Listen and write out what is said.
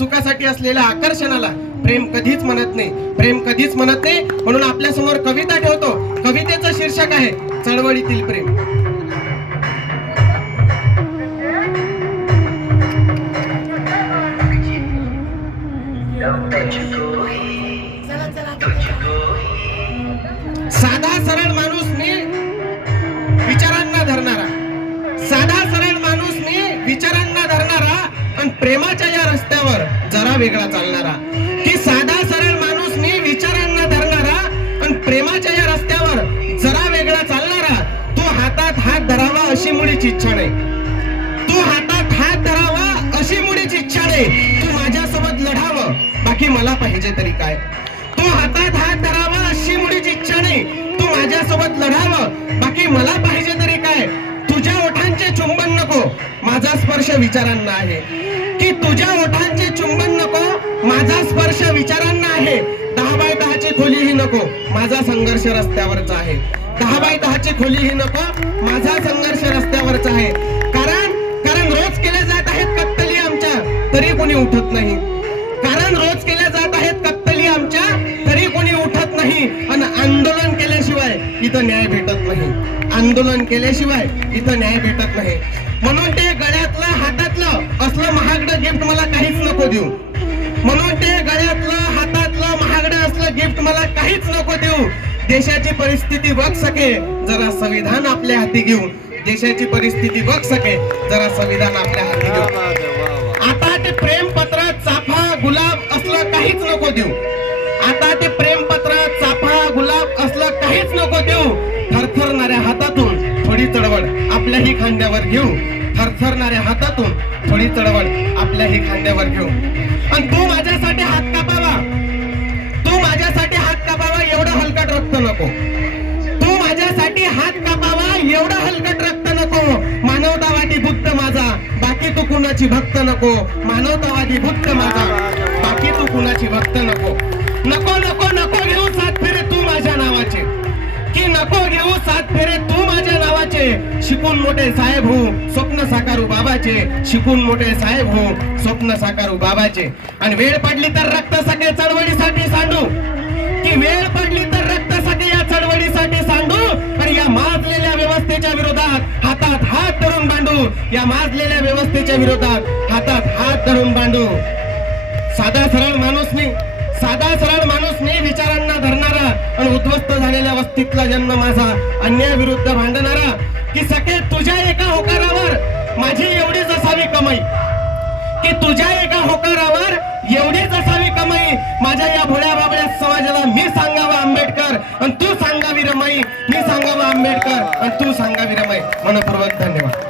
सुखासाठी असलेल्या आकर्षणाला प्रेम कधीच म्हणत नाही. प्रेम कधीच म्हणत नाही म्हणून आपल्यासमोर कविता ठेवतो. कवितेचं शीर्षक आहे चळवळीतील प्रेम. पण प्रेमाच्या या रस्त्यावर जरा वेगळा चालणारा. की साधा सरळ माणूस मी विचारांना धरणारा पण प्रेमाच्या या रस्त्यावर जरा वेगळा चालणारा तो हातात हात धरावा अशी मुळीची इच्छा नाही. तू हातात हात धरावा अशी मुळीची इच्छा नाही. तू माझ्यासोबत लढावं बाकी मला पाहिजे तरी काय. तू हातात हात धरावा अशी मुळीची इच्छा नाही. तू माझ्यासोबत लढावं बाकी मला पाहिजे तरी काय. तुझ्या ओठांचे चुंबन नको. माझा स्पर्श विचारांना आहे. तुझ्या ओठांचे चुंबन नको माझा स्पर्श विचारांना आहे. दहा बाय दहाची खोलीही नको माझा संघर्ष रस्त्यावरचा आहे. दहा बाय दहाची खोलीही नको माझा संघर्ष रस्त्यावरचा आहे. कारण कारण रोज केल्या जात आहेत कत्तली आमच्या तरी कोणी उठत नाही. कारण रोज केल्या जात आहेत कत्तली आमच्या तरी कोणी उठत नाही. आणि आंदोलन केल्याशिवाय इथं न्याय भेटत आंदोलन केल्याशिवाय इथं न्याय भेटत नाही. म्हणून ते गळ्यातलं हातातलं असलं महागडं गिफ्ट मला काहीच नको देऊ. म्हणून ते गळ्यातलं हातातलं महागडं असलं गिफ्ट मला काहीच नको देऊ. देशाची परिस्थिती बघ सके जरा संविधान आपल्या हाती घेऊ देशाची परिस्थिती बघ सके जरा संविधान आपल्या हाती घेऊ आता ते प्रेमपत्र चाफा गुलाब असलं काहीच नको देऊ. आता ते प्रेमपत्र आपल्याही खांद्यावर घेऊ. थरथरणाऱ्या हातातून थोडी चळवळ आपल्याही खांद्यावर घेऊ. आणि तू माझ्यासाठी हात कापावा. तू माझ्यासाठी हात कापावा एवढं हलकट रक्त नको. तू माझ्यासाठी हात कापावा एवढा हलकट रक्त नको. मानवतावादी भुक्त माझा बाकी तू कुणाची भक्त नको. मानवतावादी भुक्त माझा बाकी तू कुणाची भक्त नको. नको नको नको घेऊ सात फेरे तू माझ्या नावाचे. की नको घेऊ सात फेरे तू शिकून मोठे साहेब हो स्वप्न साकारू बाबाचे. शिकून मोठे साहेब हो स्वप्न साकारू बाबाचे. आणि वेळ पडली तर रक्त सगळे चळवळीसाठी सांडू. की वेळ पडली तर रक्तासाठी या चळवळीसाठी सांडू. आणि या माजलेल्या व्यवस्थेच्या विरोधात हातात हात धरून बांधू. या माजलेल्या व्यवस्थेच्या विरोधात हातात हात धरून बांधू. साधा सरळ माणूसनी साधा सरळ माणूस नाही विचारांना धरणारा. आणि उद्ध्वस्त झालेल्या वस्तीतला जन्म माझा. अन्याय विरुद्ध भांडणारा. की सखे तुझ्या एका होकारावर माझी एवढीच असावी कमाई. की तुझ्या एका होकारावर एवढीच असावी कमाई माझ्या या भोळ्या बाबड्या समाजाला मी सांगावा आंबेडकर आणि तू सांगावी रमाई. मी सांगावा आंबेडकर आणि तू सांगावी रमाई. मनपूर्वक धन्यवाद.